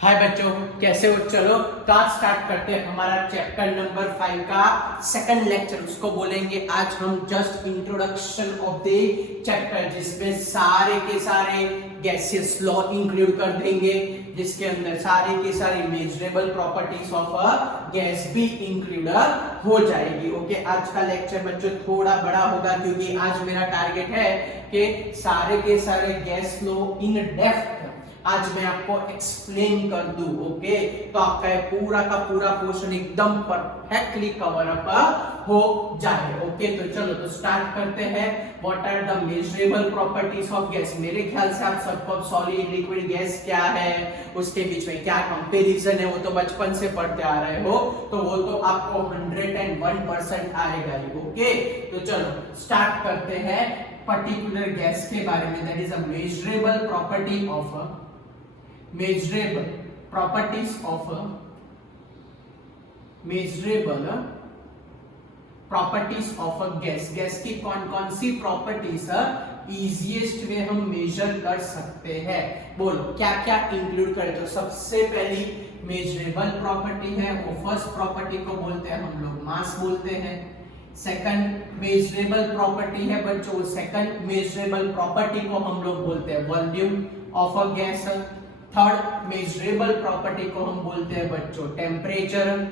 हाय बच्चों, कैसे हो? चलो क्लास स्टार्ट करते हैं। हमारा चैप्टर नंबर 5 का सेकंड लेक्चर, उसको बोलेंगे आज हम just introduction of the chapter, जिसमें सारे के सारे गैसियस लॉ इंक्लूड कर देंगे, जिसके अंदर सारी के सारी measurable properties of a gas भी इंक्लूड हो जाएगी। ओके, आज का लेक्चर बच्चों थोड़ा बड़ा होगा क्योंकि आज मेरा टारगेट है कि सारे के सारे गैस लॉ इन डेप्थ आज मैं आपको एक्सप्लेन कर दूं। ओके, तो आपका पूरा का पूरा पोर्शन एकदम परफेक्टली कवर अप हो जाए। ओके, तो चलो तो स्टार्ट करते हैं। What are the measurable properties of gas? मेरे ख्याल से आप सबको सॉलिड लिक्विड गैस क्या है, उसके बीच में क्या कंपैरिजन है, वो तो बचपन से पढ़ते आ रहे हो, तो वो तो आपको 101% आएगा ही। ओके, तो चलो स्टार्ट करते हैं पर्टिकुलर गैस के बारे में, that is a measurable property of measurable properties of a gas। Gas की कौन कौन सी प्रॉपर्टीज इजीएस्ट वे हम मेजर कर सकते हैं? बोलो क्या क्या इंक्लूड करें? तो सबसे पहली मेजरेबल प्रॉपर्टी है, वो फर्स्ट प्रॉपर्टी को बोलते हैं हम लोग मास बोलते हैं। सेकंड मेजरेबल प्रॉपर्टी है बच्चों, सेकंड मेजरेबल प्रॉपर्टी को हम लोग बोलते हैं volume of a gas. Third measurable property को हम बोलते हैं बच्चों टेम्परेचर।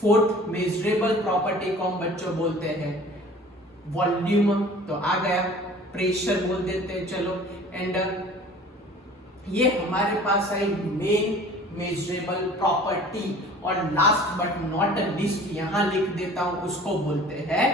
फोर्थ मेजरेबल प्रॉपर्टी को हम बच्चों बोलते हैं वॉल्यूम। तो आ गया प्रेशर बोल देते हैं। चलो एंड ये हमारे पास है मेन मेजरेबल प्रॉपर्टी। और लास्ट बट नॉट लीस्ट यहां लिख देता हूं, उसको बोलते हैं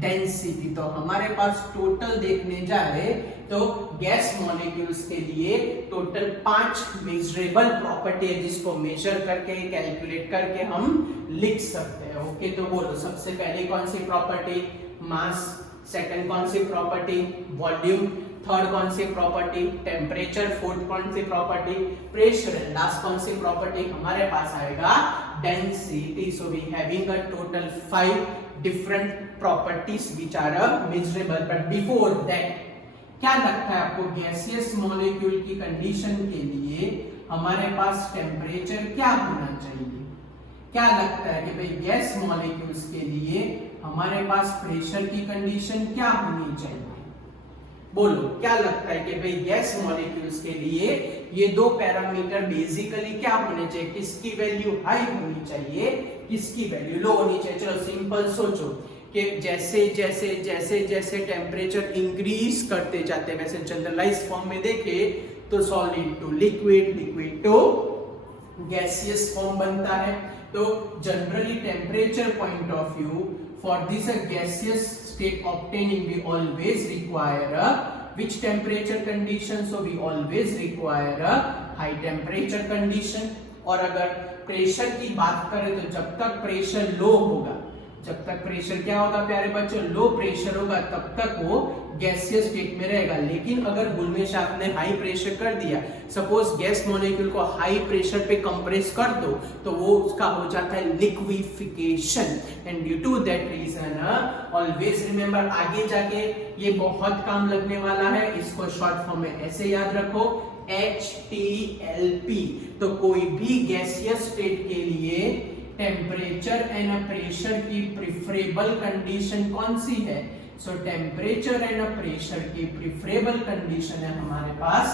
डेंसिटी। तो हमारे पास टोटल देखने जाए तो गैस मॉलिक्यूल्स के लिए टोटल 5 मेजरेबल प्रॉपर्टी है, जिसको मेजर करके कैलकुलेट करके हम लिख सकते हैं। ओके, तो बोलो सबसे पहले कौन सी प्रॉपर्टी? मास। सेकंड कौन सी प्रॉपर्टी? वॉल्यूम। थर्ड कौन सी प्रॉपर्टी? टेम्परेचर। फोर्थ कौन सी प्रॉपर्टी? प्रेशर। लास्ट कौन सी प्रॉपर्टी हमारे पास आएगा? Density. So we having a total 5 different properties which are measurable, but before that क्या लगता है आपको गैसियस मॉलिक्यूल की कंडीशन के लिए हमारे पास टेम्परेचर क्या होना चाहिए? क्या लगता है कि भाई गैस मॉलिक्यूल्स के लिए हमारे पास प्रेशर की कंडीशन क्या होनी चाहिए? बोलो क्या लगता है कि भाई गैस मॉलिक्यूल्स के लिए ये दो पैरामीटर बेसिकली क्या होने चाहिए? किसकी वैल्यू हाई होनी चाहिए, किसकी वैल्यू लो होनी चाहिए? चलो सिंपल सोचो कि जैसे जैसे जैसे जैसे टेम्परेचर इंक्रीज करते जाते हैं, वैसे जनरलाइज फॉर्म में देखे तो solid to liquid, liquid to gaseous form बनता है। तो generally temperature point of view for this gaseous state obtaining we always require which temperature condition? So we always require a high temperature condition। और अगर pressure की बात करें तो जब तक प्रेशर लो होगा, जब तक प्रेशर क्या होगा प्यारे बच्चों? लो प्रेशर होगा, तब तक वो गैसियस स्टेट में रहेगा। लेकिन अगर बुलमेश आपने हाई प्रेशर कर दिया, सपोज गैस मॉलिक्यूल को हाई प्रेशर पे कंप्रेस कर दो, तो वो उसका हो जाता है liquefaction. And due to that reason always remember, आगे जाके ये बहुत काम लगने वाला है, इसको शॉर्ट फॉर्म में ऐसे याद रखो HTLP। तो कोई भी गैसियस स्टेट के लिए टेम्परेचर एंड प्रेशर की प्रिफरेबल कंडीशन कौन सी है? सो टेम्परेचर एंड प्रेशर की प्रिफरेबल कंडीशन है हमारे पास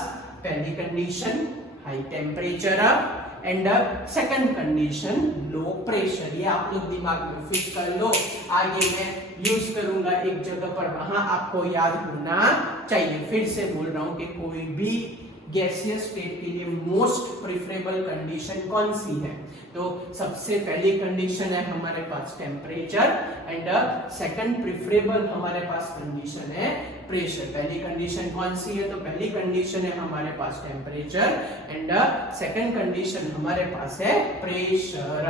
पहली condition high temperature and second condition low pressure. ये आप लोग दिमाग में फिट कर लो, आगे मैं यूज करूंगा एक जगह पर, वहां आपको याद होना चाहिए। फिर से बोल रहा हूं कि कोई भी गैसियस स्टेट के लिए मोस्ट प्रिफरेबल कंडीशन कौन सी है? तो सबसे पहली कंडीशन है हमारे पास टेम्परेचर एंड सेकंड प्रिफरेबल हमारे पास कंडीशन है प्रेशर। पहली कंडीशन कौन सी है? तो पहली कंडीशन है हमारे पास टेम्परेचर एंड सेकंड कंडीशन हमारे पास है प्रेशर।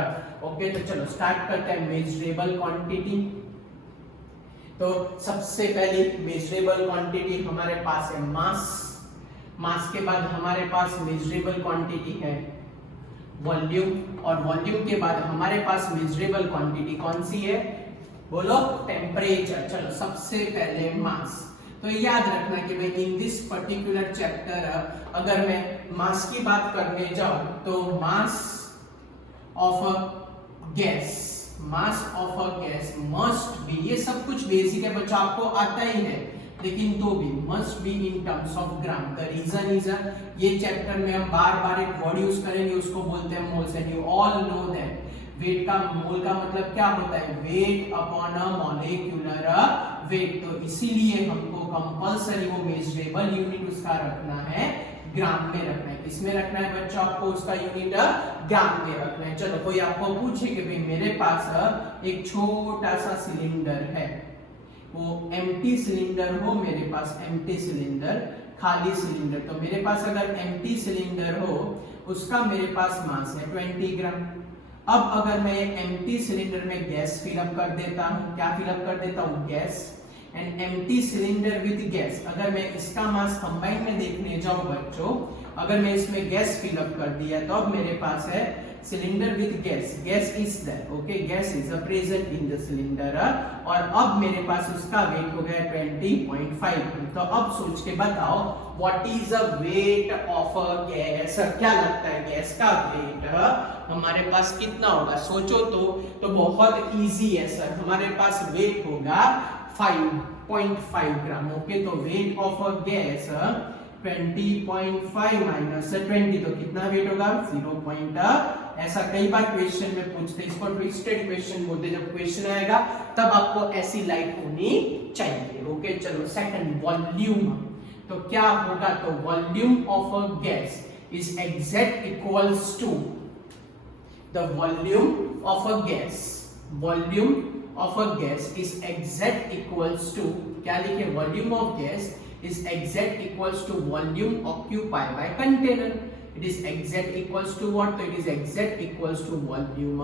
ओके, तो चलो स्टार्ट करते हैं मेजरेबल क्वांटिटी। तो सबसे पहली मेजरेबल क्वांटिटी हमारे पास है मास। मास के बाद हमारे पास मेजरेबल क्वांटिटी है वॉल्यूम, और वॉल्यूम के बाद हमारे पास मेजरेबल क्वांटिटी कौन सी है? बोलो टेम्परेचर। चलो सबसे पहले मास। तो याद रखना कि भाई इन दिस पर्टिकुलर चैप्टर अगर मैं मास की बात करने जाऊं तो mass of a gas must be, ये सब कुछ बेसिक है बच्चा, आपको आता ही है, लेकिन तो भी must be in terms of gram. The reason is ये चैप्टर में हम बार बार एक वर्ड यूज करेंगे, उसको बोलते हैं moles, and you all know that weight का मोल का मतलब क्या होता है, weight upon a molecular weight. तो इसीलिए हमको कंपल्सरी वो मेजरेबल यूनिट उसका रखना है, ग्राम में रखना है। किसमें रखना है बच्चों, आपको उसका यूनिट ग्राम में रखना है। चलो कोई आपको पूछे कि भाई मेरे पास एक छोटा सा सिलेंडर है, वो एम्प्टी सिलेंडर हो, मेरे पास एम्प्टी सिलेंडर, खाली सिलेंडर, तो मेरे पास अगर एम्प्टी सिलेंडर हो उसका मेरे पास मास है 20 ग्राम। अब अगर मैं एम्प्टी सिलेंडर में गैस फिलअप कर देता हूँ, क्या फिलअप कर देता हूँ, gas, and empty cylinder with gas, अगर मैं इसका मास कंबाइन में देखने जाऊं बच्चों, अगर मैं इसमें गैस फिलअप कर दिया तो अब मेरे पास है cylinder with gas, gas is there, okay, gas is present in the cylinder, और अब मेरे पास उसका वेट हो गया 20.5। तो अब सोच के बताओ what is the weight of a gas, क्या लगता है गैस का वेट हमारे पास कितना होगा, सोचो तो बहुत इजी है सर, हमारे पास वेट होगा 5.5 ग्राम, ओके। तो weight of a gas 20.5 minus 20, तो कितना वेट होगा 0. ऐसा कई बार क्वेश्चन में पूछते हैं, इसको ट्विस्टेड क्वेश्चन बोलते हैं। जब क्वेश्चन आएगा तब आपको ऐसी लाइट होनी चाहिए, ओके। चलो सेकंड, वॉल्यूम, तो क्या होगा, तो volume of a gas is exact equals to the volume of a gas, volume of a gas is exact equals to, क्या लिखे, volume of gas is exact equals to volume occupied by container. It is exact equals to what, so it is exact equals to volume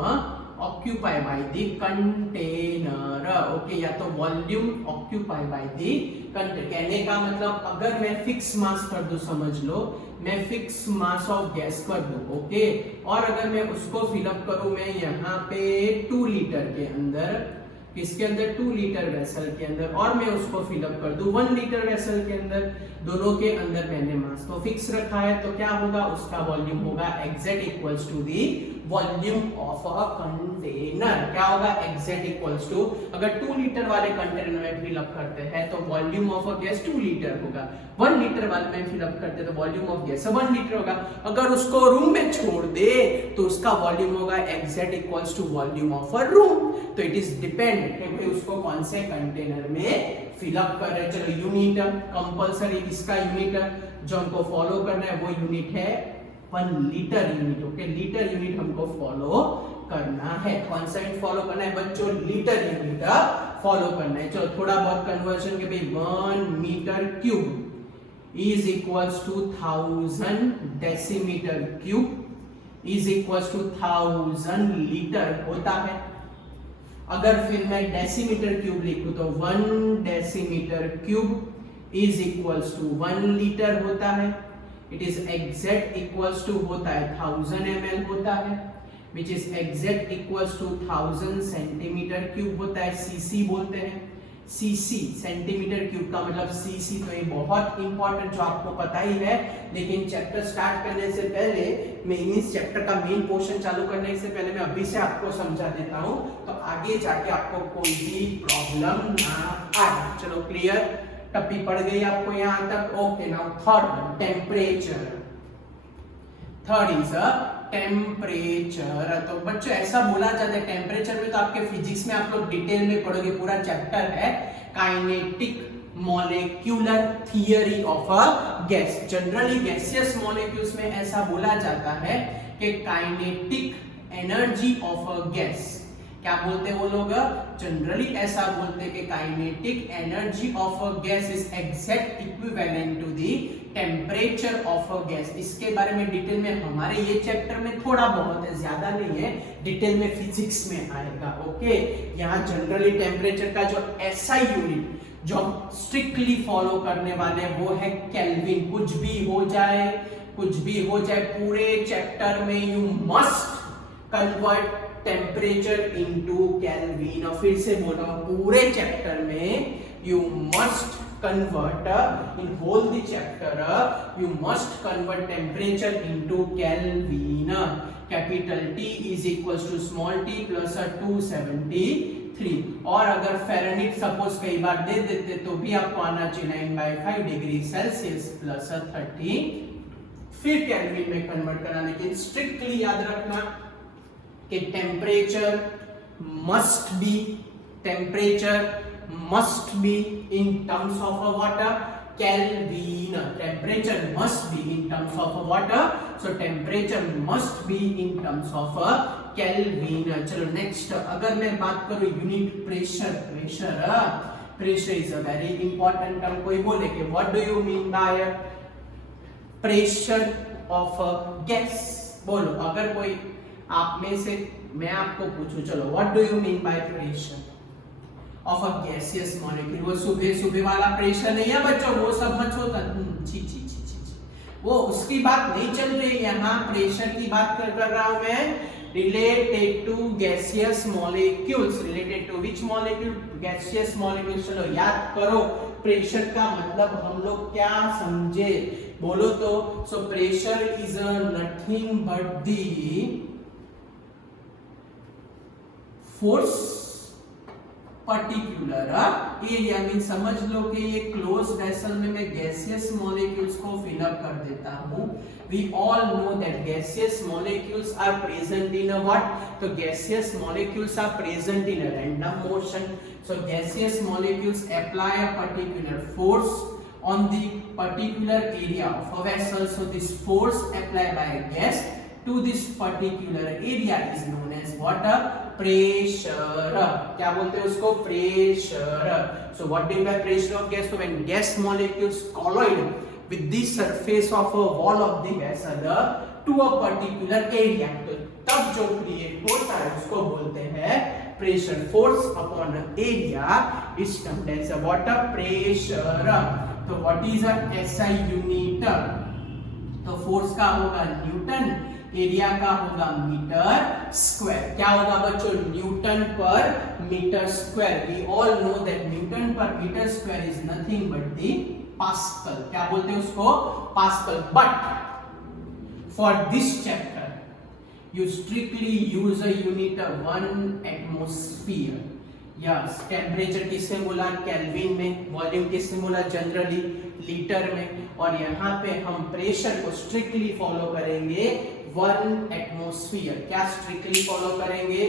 occupied by the container, okay, या तो volume occupied by the container। कहने का मतलब अगर मैं fix mass कर दूं, समझ लो मैं फिक्स मास ऑफ गैस कर दूं, ओके, और अगर मैं उसको फिलअप करूं मैं यहाँ पे 2 लीटर के अंदर, किसके अंदर, 2 लीटर वेसल के अंदर, और मैं उसको फिलअप कर दूं 1 लीटर वेसल के अंदर, दोनों के अंदर मैंने मास तो फिक्स रखा है, तो क्या होगा, उसका वॉल्यूम होगा exact equals to the volume of a container. क्या होगा, एग्जैक्ट इक्वल्स टू, अगर 2 लीटर वाले कंटेनर में फिलअप करते हैं तो volume of a gas 2 litre होगा, 1 लीटर वाले में फिलअप करते तो वॉल्यूम ऑफ गैस 1 लीटर होगा। अगर उसको रूम में छोड़ दे तो उसका वॉल्यूम होगा exact equals to volume of a room. तो इट इज डिपेंड कि उसको कौन से कंटेनर में फिलअप कर रहे। चलो यूनिट कंपल्सरी, इसका यूनिट जो हमको फॉलो करना है वो यूनिट है 1 litre unit, okay, litre unit हमको फॉलो करना है। कौन सा यूनिट फॉलो करना है बच्चों, लीटर यूनिट फॉलो करना है। चलो थोड़ा बहुत कन्वर्जन के भाई 1 metre cube is equals to 1000 decimetre cube is equals to 1000 litre होता है। अगर फिर मैं डेसीमीटर क्यूब लिखूं तो 1 decimetre cube is equals to 1 litre होता है। It is exact equals to होता है 1000 ml होता है, which is exact equals to 1000 centimetre cube होता है, सीसी बोलते हैं। सीसी सेंटीमीटर क्यूब का मतलब सीसी, तो ये बहुत इंपॉर्टेंट जो आपको पता ही है, लेकिन चैप्टर स्टार्ट करने से पहले मैं इस चैप्टर का मेन पोर्शन चालू करने से पहले मैं अभी से आपको समझा देता हूं, तो आगे जाके आपको कोई भी प्रॉब्लम ना आए। चलो क्लियर, टप्पी पड़ गई आपको यहां तक, okay. Now third, temperature. Third is temperature. तो बच्चों ऐसा बोला जाता है, टेम्परेचर में तो आपके फिजिक्स में आप लोग डिटेल में पढ़ोगे, पूरा चैप्टर है kinetic molecular theory of a gas. Generally gaseous molecules में ऐसा बोला जाता है कि kinetic energy of a gas, क्या बोलते हैं वो लोग, जनरली ऐसा बोलते हैं कि kinetic energy of a gas is exact equivalent to the temperature of a gas. इसके बारे में डिटेल में हमारे ये चैप्टर में थोड़ा बहुत है, ज्यादा नहीं है, डिटेल में फिजिक्स में आएगा, ओके। यहाँ जनरली टेम्परेचर का जो ऐसा यूनिट जो हम स्ट्रिक्टली फॉलो करने वाले हैं वो है केल्विन। कुछ भी हो जाए पूरे चैप्टर में you must convert temperature into kelvin. और फिर से बोल रहा हूं, पूरे चैप्टर में you must convert in whole the chapter you must convert temperature into Kelvin. Capital T is equals to small t plus 273 और अगर फ़ारेनहीट सपोज कई बार दे देते तो भी आपको आना चाहिए 9/5 डिग्री सेल्सियस प्लस 30 फिर केल्विन में कन्वर्ट करना। लेकिन स्ट्रिक्टली याद रखना कि temperature must be in terms of water Kelvin. Temperature must be in terms of water, so temperature must be in terms of Kelvin. चलो नेक्स्ट, अगर मैं बात करूं unit pressure is a very important term. कोई बोले कि what do you mean by pressure of a gas? बोलो, अगर कोई आप में से मैं आपको पूछूं, चलो what do you mean by pressure of a gaseous molecule? वो सुबह वाला प्रेशर नहीं है बच्चों, वो सब मत होता। छी वो उसकी बात नहीं चल रही, यहाँ प्रेशर की बात कर रहा हूं मैं। Related to gaseous molecules, related to which molecule? Gaseous molecules. चलो याद करो प्रेशर का मतलब हम लोग क्या समझे, बोलो तो। So pressure is nothing but the force particular area. Mean समझ लो कि ये क्लोज वेसल में मैं गैसियस मॉलिक्यूल्स को फिल अप कर देता हूं। We all know that gaseous molecules are present in a what? तो gaseous molecules are present in a random motion. So gaseous molecules apply a particular force on the particular area of a vessel. So this force applied by a gas to this particular area is known as what? Pressure. क्या बोलते हैं उसको? Pressure. So what do you mean by pressure of gas? So when gas molecules collide with the surface of a wall of the vessel to a particular area, तो तब जो create होता है उसको बोलते हैं pressure. Force upon an area is termed as a what? Pressure. तो what is a SI unit? तो फोर्स का होगा न्यूटन, एरिया का होगा मीटर स्क्वायर। क्या होगा बच्चों? Newton per meter square. We all know that newton per meter square is nothing but the pascal. क्या बोलते हैं उसको? Pascal. But for this chapter you strictly use a unit 1 atmosphere. Yes, temperature किससे बोला? Kelvin में। Volume किससे बोला? Generally litre में। और यहाँ पे हम प्रेशर को स्ट्रिक्टली फॉलो करेंगे 1 एटमॉस्फेयर। क्या स्ट्रिक्टली फॉलो करेंगे?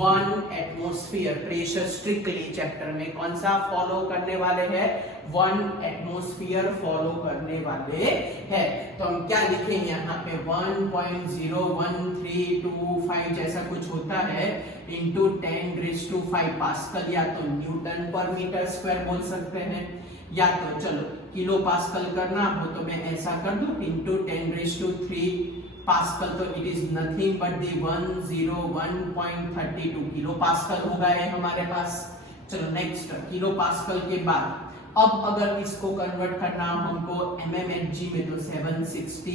1 एटमॉस्फेयर। प्रेशर स्ट्रिक्टली चैप्टर में कौन सा फॉलो करने वाले हैं? 1 एटमॉस्फेयर फॉलो करने वाले हैं। तो हम क्या लिखेंगे यहाँ पे? 1.01325 जैसा कुछ होता है इंटू 10⁵ पास्कल, या तो न्यूटन पर मीटर स्क्वायर बोल सकते हैं, या तो चलो किलो पास्कल करना हो तो मैं ऐसा कर दूं इंटू 10⁵ पास्कल। तो it is nothing but the 101.32 kilo pascal होगा ये हमारे पास। चलो नेक्स्ट, किलो पास्कल के बाद अब अगर इसको कन्वर्ट करना हमको mmHg में तो 760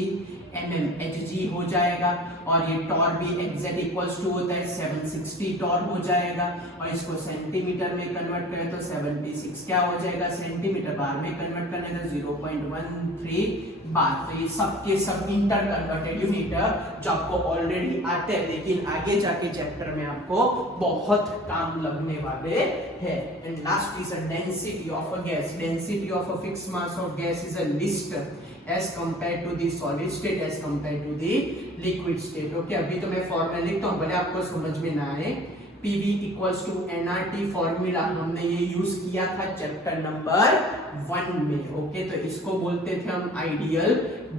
mmHg हो जाएगा। और ये टॉर भी एग्जैक्ट इक्वल्स टू होता है 760 टॉर हो जाएगा। और इसको सेंटीमीटर में कन्वर्ट करें तो 76 क्या हो जाएगा? सेंटीमीटर। बार में कन्वर्ट करने का 0.13 बार। तो ये सब के सब इंटर कन्वर्टेड यूनिट जो आपको ऑलरेडी आते हैं, लेकिन आगे जाके चैप्टर में आपको बहुत काम लगने वाले हैं। And last is a density of a gas. Density of a fixed mass of gas is a least as compared to the solid state as compared to the liquid state. Okay, अभी तो मैं formula लिखता हूँ, भले आपको समझ में ना आए। PV equals to nRT formula हमने ये यूज किया था चैप्टर नंबर 1 में। ओके, तो इसको बोलते थे हम आइडियल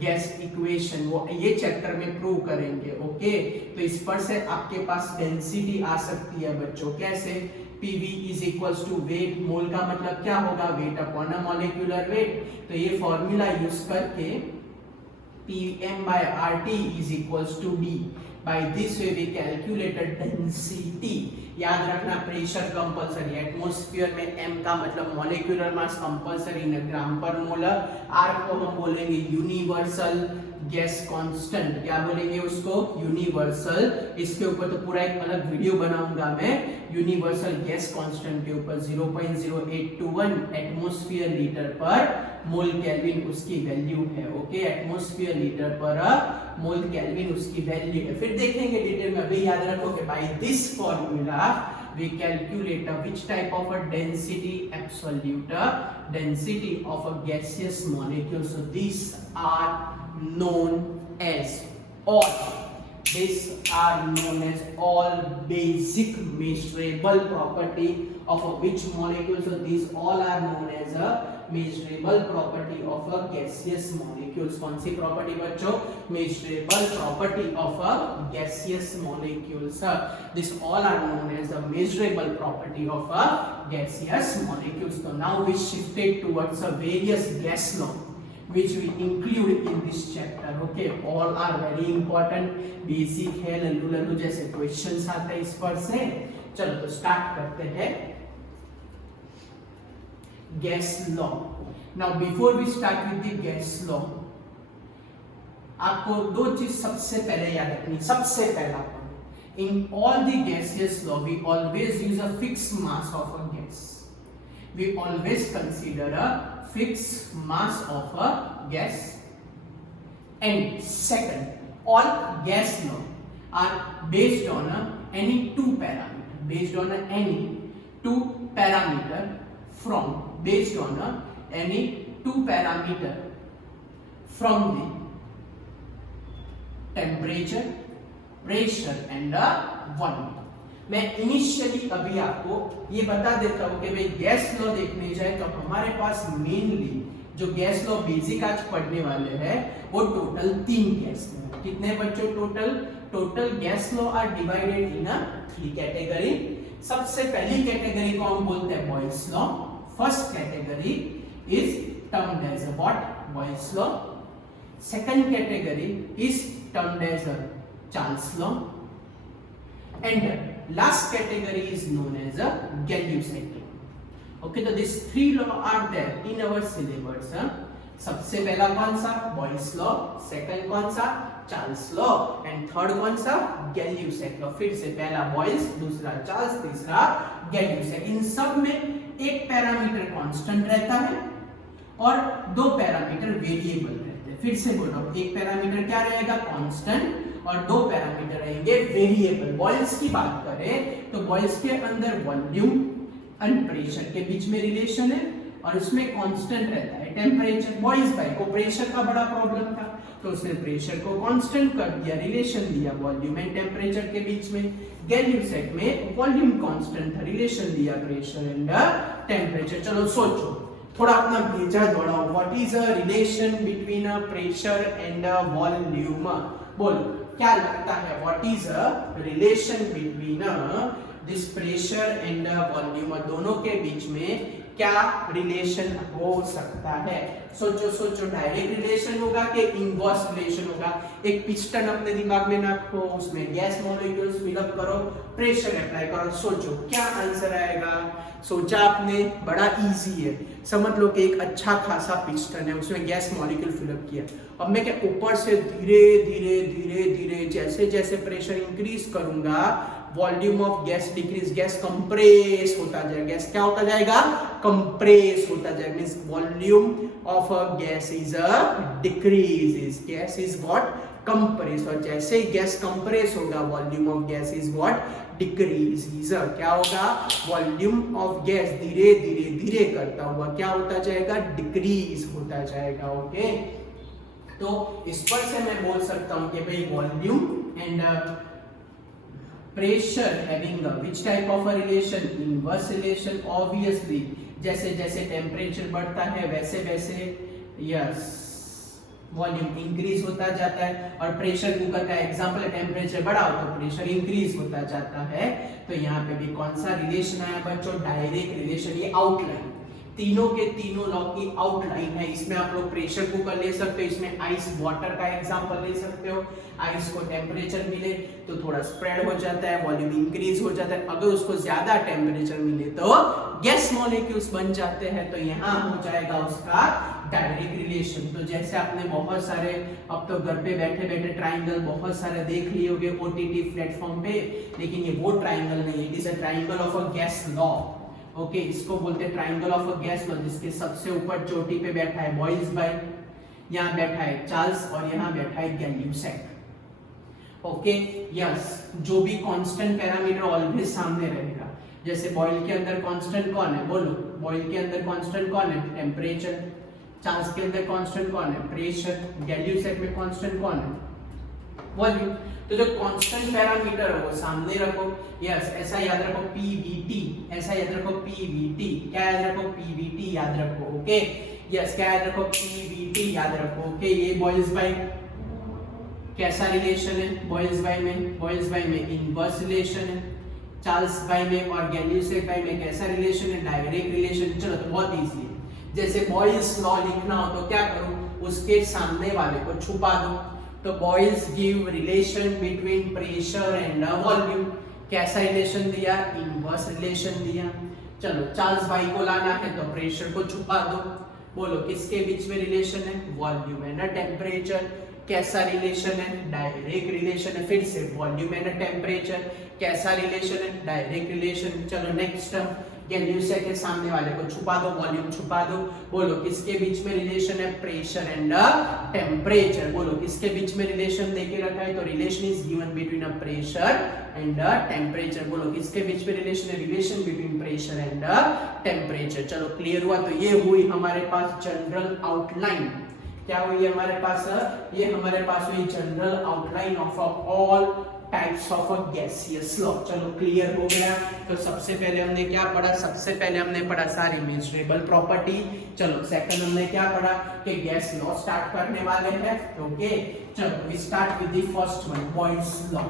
गैस इक्वेशन। वो ये चैप्टर में प्रूव करेंगे। ओके, तो इस पर से आपके पास डेंसिटी आ सकती है बच्चों। कैसे? PV is equals to weight। मोल का मतलब क्या होगा? Wait upon a molecular weight. तो ये फॉर्मूला यूज करके PM/RT is equals to D। By this way we calculated density। याद रखना प्रेशर कंपल्सरी, एटमॉस्फेयर में m का मतलब मॉलिक्यूलर मास कंपल्सरी इन ग्राम पर मोल। R को हम बोलेंगे यूनिवर्सल गैस कांस्टेंट, क्या बोलेंगे उसको, यूनिवर्सल। इसके ऊपर तो पूरा एक अलग वीडियो बनाऊंगा मैं, यूनिवर्सल गैस कांस्टेंट के ऊपर 0.0821 एटमॉस्फेयर लीटर पर मोल केल्विन उसकी वैल्यू है। ओके, एटमॉस्फेयर लीटर पर मोल केल्विन उसकी वैल्यू है। फिर देखेंगे डिटेल में, अभी याद रखो कि by this formula we calculate which type of a density, absolute density of a gaseous molecule. So these are known as all, these are known as all basic measurable property of which molecule. So these all are known as a measurable property of a gaseous molecules. कौन सी property बच्चों, measurable property of a gaseous molecules. This all are known as a measurable property of a gaseous molecules. So now we shifted towards a various gas law which we include in this chapter. Okay, all are very important, basic है, लल्लू लल्लू जैसे questions आते हैं इस पर से। चलो तो start करते हैं gas law. Now before we start with the gas law, आपको दो चीज सबसे पहले याद रखनी। सबसे पहला, in all the gaseous law we always use a fixed mass of a gas. We always consider a fixed mass of a gas. And second, all gas law are based on any two parameter, based on any two parameter from, based on any two parameter from the temperature, pressure and volume. मैं initially अभी आपको ये बता देता हूं कि भाई gas law देखने जाए तो हमारे पास मेनली जो गैस लॉ बेसिक आज पढ़ने वाले हैं वो टोटल 3 गैस लॉ। कितने बच्चों total gas law are divided in 3 category. सबसे पहली कैटेगरी को हम बोलते हैं Boyle's law. First category is termed as what, Boyle's law. Second category is termed as Charles law and last category is known as a Gallius-Cycle. Okay, so these 3 law are there in our syllabus. सबसे पहला कौन सा, boils law, second कौन सा, Charles law and third कौन सा, गैलियस-साइकल। फिर से पहला बॉयल्स, दूसरा चार्ल्स, तीसरा गैलियस-साइकल। इन सब में एक पैरामीटर कांस्टेंट रहता है और 2 पैरामीटर वेरिएबल रहते हैं। फिर से बोलो, एक पैरामीटर क्या रहेगा, कांस्टेंट, और 2 पैरामीटर रहेंगे वेरिएबल। बॉयल्स की बात करें तो बॉयल्स के अंदर वॉल्यूम एंड प्रेशर के बीच में रिलेशन है और उसमें कांस्टेंट रहता है टेम्परेचर। बॉयल्स भाई को प्रेशर का बड़ा प्रॉब्लम था तो उसने प्रेशर को कांस्टेंट कर दिया, रिलेशन दिया वॉल्यूम एंड टेम्परेचर के बीच में। गैलियस-साइकल में वॉल्यूम कांस्टेंट था, रिलेशन दिया प्रेशर एंड टेम्परेचर। चलो सोचो, थोड़ा अपना भेजा दौड़ाओ, what is a relation between a pressure and a volume. बोलो क्या लगता है, what is a relation between this pressure and volume, दोनों के बीच में क्या रिलेशन हो सकता है? सोचो सोचो, डायरेक्ट रिलेशन होगा कि इनवर्स रिलेशन होगा? एक पिस्टन अपने दिमाग में रखो, उसमें गैस मॉलिक्यूल्स फिलअप करो, प्रेशर अप्लाई करो, सोचो क्या आंसर आएगा। सोचा आपने, बड़ा इजी है। समझ लो कि एक अच्छा खासा पिस्टन है, उसमें गैस मॉलिक्यूल फिलअप किया। अब मैं क्या ऊपर से धीरे धीरे धीरे धीरे जैसे जैसे प्रेशर इंक्रीज करूंगा, volume of gas decrease, gas compress होता जाएगा। गैस क्या होता जाएगा, कंप्रेस होता जाएगा। Means volume of a gas is a decrease, gas is what, compress. और जैसे ही गैस कंप्रेस होगा, volume of gas is what, decrease. क्या होगा, वॉल्यूम ऑफ गैस धीरे धीरे धीरे करता हुआ क्या होता जाएगा, डिक्रीज होता जाएगा। ओके, तो इस पर से मैं बोल सकता हूं कि भाई volume and pressure having which type of a relation, inverse relation obviously। जैसे जैसे टेम्परेचर बढ़ता है वैसे वैसे यस वॉल्यूम इंक्रीज होता जाता है। और प्रेशर कुकर का एग्जांपल है, टेम्परेचर बढ़ाओ तो प्रेशर इंक्रीज होता जाता है। तो यहाँ पे भी कौन सा रिलेशन आया बच्चों, डायरेक्ट रिलेशन। ये आउटलाइन, तीनों के तीनों लॉ की आउटलाइन है। इसमें आप लोग प्रेशर कुकर ले सकते हो, इसमें आइस वाटर का एग्जांपल ले सकते हो। आइस को टेम्परेचर मिले तो थोड़ा स्प्रेड हो जाता है, वॉल्यूम इंक्रीज हो जाता है। अगर उसको ज्यादा टेम्परेचर मिले तो गैस मॉलिक्यूल्स बन जाते हैं। तो यहाँ हो जाएगा उसका डायरेक्ट रिलेशन। तो जैसे आपने बहुत सारे, अब तो घर पे बैठे बैठे ट्राइंगल बहुत सारे देख लिए होंगे ओटीटी प्लेटफॉर्म पे, लेकिन ये वो ट्राइंगल नहीं है, it is a triangle of a gas law. Okay, इसको बोलते हैं triangle of a gas law, जिसके सबसे ऊपर चोटी पे बैठा है बोइल्स-बाई, यहाँ बैठा है चार्ल्स और यहाँ बैठा है गैल्यूसेक। ओके यस, जो भी कांस्टेंट पैरामीटर ऑलवेज सामने रहेगा। जैसे बॉयल के अंदर कांस्टेंट कौन है, बोलो, बॉयल के अंदर कांस्टेंट कौन है, टेम्परेचर। चार्ल्स के अंदर कांस्टेंट कौन है, प्रेशर। गैल्यूसेक में कांस्टेंट कौन है, वॉल्यूम। तो जो कांस्टेंट पैरामीटर है वो सामने रखो। यस, ऐसा याद रखो पीवीटी, ऐसा याद रखो पीवीटी, क्या याद रखो, पीवीटी याद रखो। ओके यस, क्या याद रखो, पीवीटी याद रखो। ओके, ये बॉइल्स-बाई कैसा रिलेशन है, बॉइल्स-बाई में, बॉइल्स-बाई में इनवर्स रिलेशन है, चार्ल्स-बाई में और गैल्यूसेक-बाई में कैसा रिलेशन है, डायरेक्ट रिलेशन। चलो तो बहुत इजी है। जैसे बॉयल्स लॉ लिखना हो तो क्या करूं, उसके सामने वाले को छुपा दो। तो Boyle's give relation between pressure and volume, कैसा रिलेशन दिया, इनवर्स रिलेशन दिया। चलो चार्ल्स-बाई को लाना है तो प्रेशर को छुपा दो, बोलो किसके बीच में रिलेशन है, वॉल्यूम एंड टेम्परेचर, कैसा रिलेशन है, डायरेक्ट रिलेशन है। फिर से वॉल्यूम एंड टेम्परेचर, कैसा रिलेशन है, डायरेक्ट रिलेशन। चलो नेक्स्ट, गैल्यूसेक के सामने वाले को छुपा दो, वॉल्यूम छुपा दो, बोलो किसके बीच में रिलेशन है, प्रेशर एंड टेम्परेचर। बोलो किसके बीच में रिलेशन देके रखा है, तो relation is given between a pressure and temperature. बोलो किसके बीच में रिलेशन है, relation between pressure and temperature. चलो क्लियर हुआ। तो ये हुई हमारे पास जनरल आउटलाइन। क्या हुई हमारे पास, ये हमारे पास हुई general outline of all types of a gaseous law. चलो क्लियर हो गया। तो सबसे पहले हमने क्या पढ़ा, सबसे पहले हमने पढ़ा सारी मेजरेबल प्रॉपर्टी। चलो सेकंड हमने क्या पढ़ा कि गैस लॉ स्टार्ट करने वाले हैं। ओके चलो we start with the first one, Boyle's law.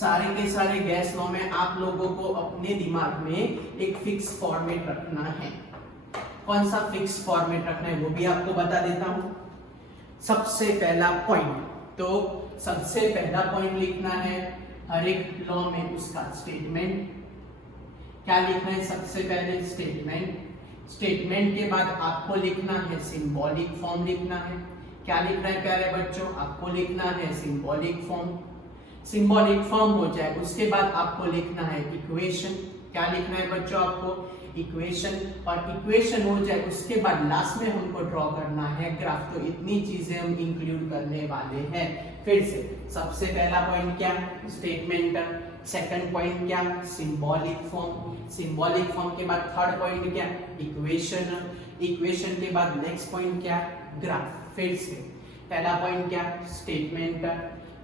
सारे के सारे गैस लॉ में आप लोगों को अपने दिमाग में एक फिक्स फॉर्मेट रखना है। कौन सा फिक्स फॉर्मेट रखना है वो भी आपको बता देता हूं। सबसे पहला पॉइंट, तो सबसे पहला पॉइंट लिखना है हर एक लॉ में उसका स्टेटमेंट। क्या लिखना है, सबसे पहले स्टेटमेंट। स्टेटमेंट के बाद आपको लिखना है सिंबॉलिक फॉर्म लिखना है। क्या लिखना है प्यारे बच्चों, आपको लिखना है सिंबॉलिक फॉर्म। सिंबॉलिक फॉर्म हो जाए उसके बाद आपको लिखना है इक्वेशन। क्या लिखना है बच्चों, आपको इक्वेशन। और इक्वेशन हो जाए उसके बाद लास्ट में हमको ड्रॉ करना है ग्राफ। तो इतनी चीजें हम इंक्लूड करने वाले हैं। फिर से सबसे पहला पॉइंट क्या, स्टेटमेंट। सेकंड पॉइंट क्या, सिंबॉलिक फॉर्म। सिंबॉलिक फॉर्म के बाद थर्ड पॉइंट क्या, इक्वेशन। इक्वेशन के बाद नेक्स्ट पॉइंट क्या, ग्राफ। फिर से पहला पॉइंट क्या, स्टेटमेंट।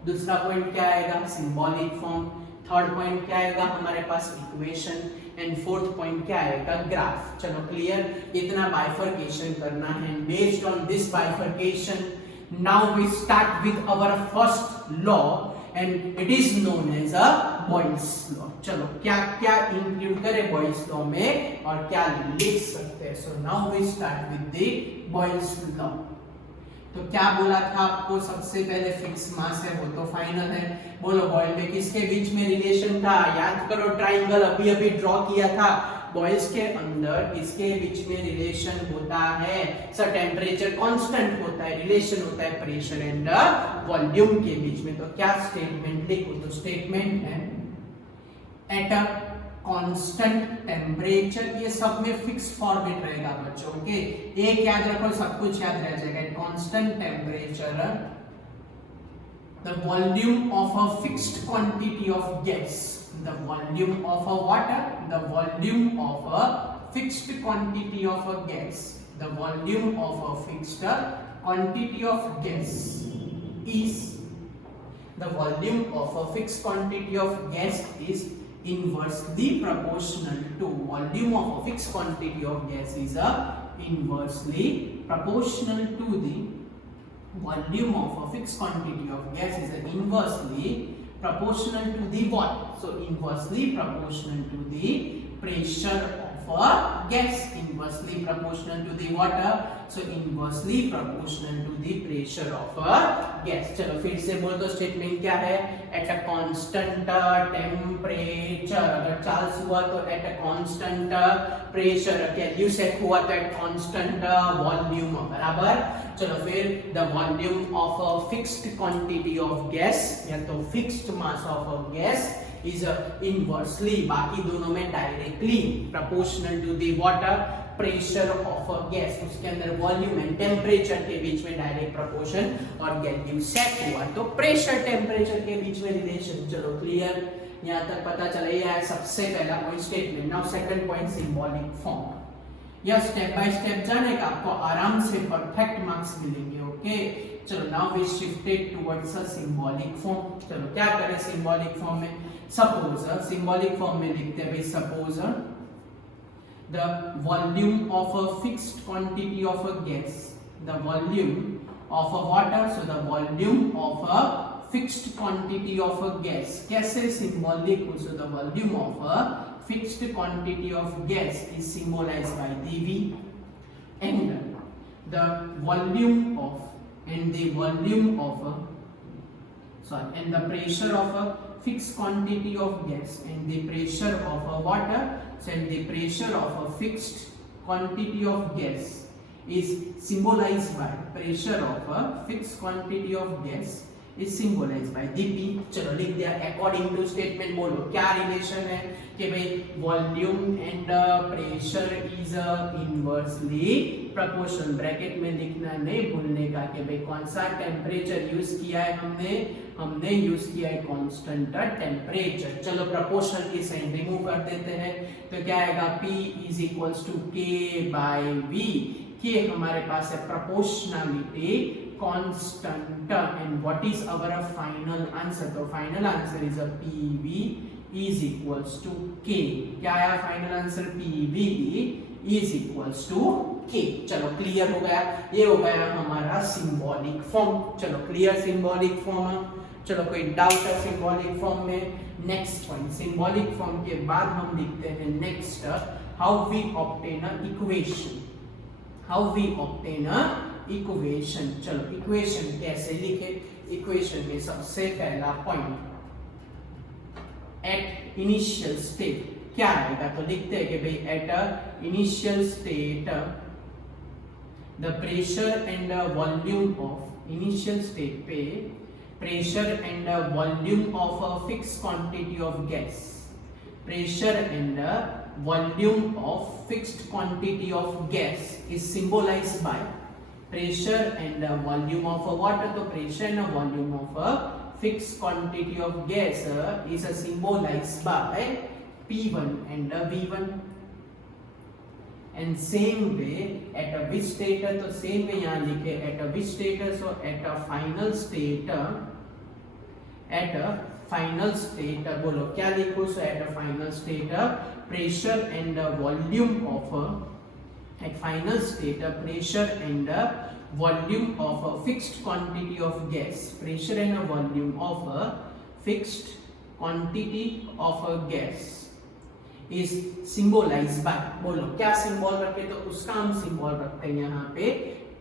दूसरा पॉइंट क्या आएगा, सिंबॉलिक फॉर्म। थर्ड पॉइंट क्या आएगा हमारे पास, इक्वेशन। एंड फोर्थ पॉइंट क्या आएगा, ग्राफ। चलो क्लियर, इतना बाइफरकेशन करना है। Based on this bifurcation now we start with our first law and it is known as a Boyle's law. चलो क्या क्या इंक्लूड करें बॉयल्स लॉ में और क्या लिख सकते हैं। So now we start with the Boyle's law. तो क्या बोला था आपको, सबसे पहले फिक्स मास है वो तो फाइनल है। बोलो बॉयल में किसके बीच में रिलेशन था, याद करो ट्राइंगल अभी अभी ड्रॉ किया था। बॉयल्स के अंदर किसके बीच में रिलेशन होता है, सर टेम्परेचर कांस्टेंट होता है, रिलेशन होता है प्रेशर एंड वॉल्यूम के बीच में। तो क्या स्टेटमेंट लिखो, तो स्टेटमेंट है एट अ कांस्टेंट टेम्परेचर। ये सब में फिक्स फॉर्मेट रहेगा बच्चों। ओके एक याद रखो, सब कुछ याद रह जाएगा। Constant temperature the volume of a fixed quantity of gas, the volume of a water, the volume of a fixed quantity of a gas, the volume of a fixed quantity of gas is, the volume of a fixed quantity of gas is inversely proportional to, volume of a fixed quantity of gas is inversely proportional to the volume of a fixed quantity of gas is inversely proportional to the what? So inversely proportional to the pressure of of a gas, inversely proportional to the water, so inversely proportional to the pressure of a gas. चलो फिर से बोल दो statement क्या है, at a constant temperature, अगर charge हुआ तो at a constant pressure, value set हुआ तो at constant volume, बराबर। चलो फिर the volume of a fixed quantity of gas या तो fixed mass of a gas is inversely, बाकी दोनों में directly proportional to the water pressure of a gas, उसके अंदर वॉल्यूम एंड टेम्परेचर के बीच में डायरेक्ट प्रोपोर्शन, और वैल्यू सेट हुआ तो प्रेशर टेम्परेचर के बीच में रिलेशन। चलो क्लियर, यहाँ तक पता चला। ये है सबसे पहला point statement. Now second point symbolic form. यह स्टेप बाय स्टेप जानेगा, आपको आराम से परफेक्ट मार्क्स मिलेंगे। ओके चलो now we shifted towards a symbolic form. चलो क्या करें सिंबॉलिक फॉर्म में, सपोज सिंबॉलिक फॉर्म में लिखते हैं भाई, suppose the volume of a fixed quantity of a gas, the volume of a water, so the volume of a fixed quantity of a gas, कैसे symbolic हो, so the volume of a fixed quantity of gas is symbolized by dV, and the volume of and the pressure of a fixed quantity of gas and the pressure of a water, and the pressure of a fixed quantity of gas is symbolized by pressure of a fixed quantity of gas is symbolized by dP। चलो लिख दिया according two statement. बोलो क्या relation है कि भाई volume and pressure is inversely proportional. Bracket में लिखना नहीं भूलने का कि भाई कौन सा टेम्परेचर यूज किया है, हमने यूज किया है कांस्टेंट टेम्परेचर। चलो प्रोपोर्शनल की साइन रिमूव कर देते हैं, तो क्या आएगा P is equals to K by V। के हमारे पास है proportionality constant, and what is our final answer, तो final answer is PV is equals to K। क्या आया final answer, PV is equals to K। चलो क्लियर हो गया, ये हो गया हमारा सिंबॉलिक फॉर्म। चलो क्लियर सिंबॉलिक फॉर्म। चलो कोई डाउट है सिंबॉलिक फॉर्म में? नेक्स्ट पॉइंट, सिंबॉलिक फॉर्म के बाद हम लिखते हैं next, how we obtain a equation. How we obtain a equation. चलो इक्वेशन कैसे लिखे, इक्वेशन में सबसे पहला पॉइंट एट इनिशियल स्टेट क्या आएगा, तो लिखते हैं कि भाई at a initial state the pressure and volume of, initial state पे pressure and volume of a fixed quantity of gas, pressure and volume of fixed quantity of gas is symbolized by pressure and volume of a water, तो pressure and volume of a fixed quantity of gas is symbolized by P1 and V1, and same way at a which state, तो same way यहाँ लिखे at a which state, so at a final state, at a final state बोलो क्या लिखो, so at a final state pressure and volume of at final state pressure and volume of a fixed quantity of gas, pressure and volume of a fixed quantity of a gas is symbolized by, बोलो क्या symbol रखे, तो उसका हम symbol रखते हैं यहाँ पे